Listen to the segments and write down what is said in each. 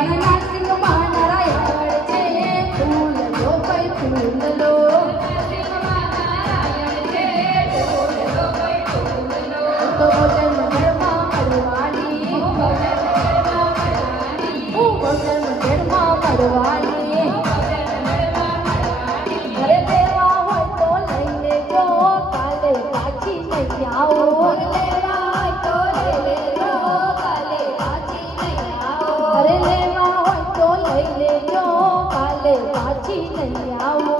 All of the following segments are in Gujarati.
ગણનાથ સિંહમાં નારાયણ છે ફૂલ લો કઈ ફૂલ લો તો ભોજન મંદિરમાં મળવાની ભોજન મંદિરમાં મળવાની ઘરે લેવા હોય તો લઈ લેજો કાલે પાછી નહીં આવો ઘરે લેવા હોય તો લઈ લેજો કાલે પાછી નહીં આવો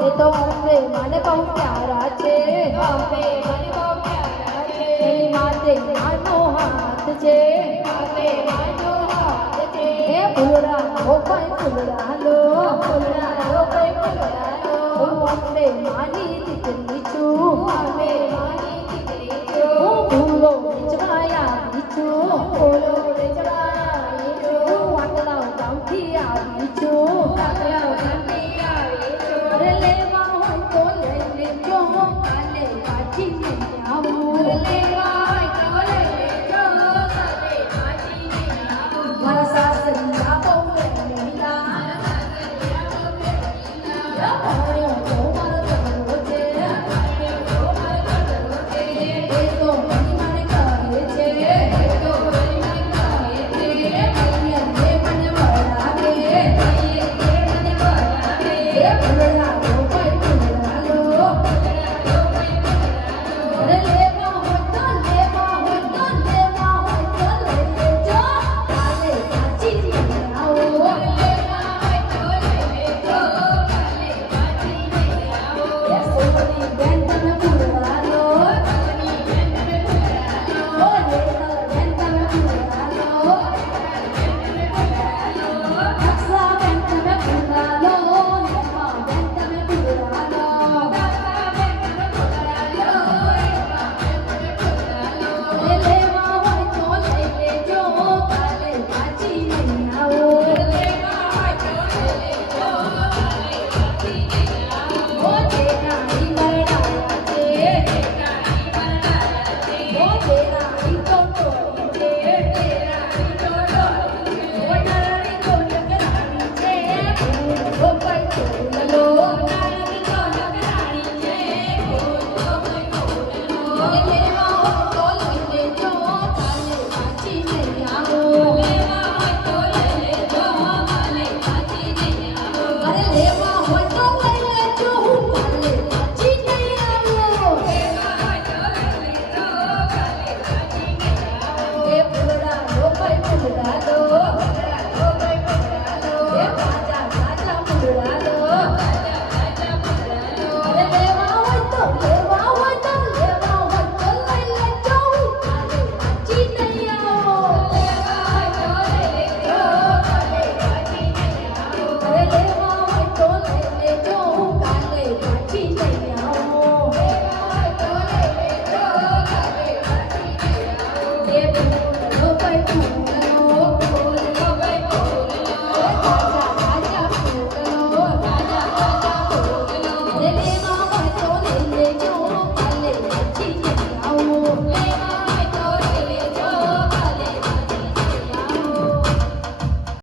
એ તો અમને મને બહુ પ્યારા છે એની માથે માનો હાથ છે એ ફૂલડા લો કોઈ ફૂલડા લો હું અમને માની દીકરી છું હું ફૂલો વેચવાયા આવી છું હું આટલા ગામથી આવી છું અરે લેવા હોય તો લઈ લેજો કાલે પાછી નહીં આવું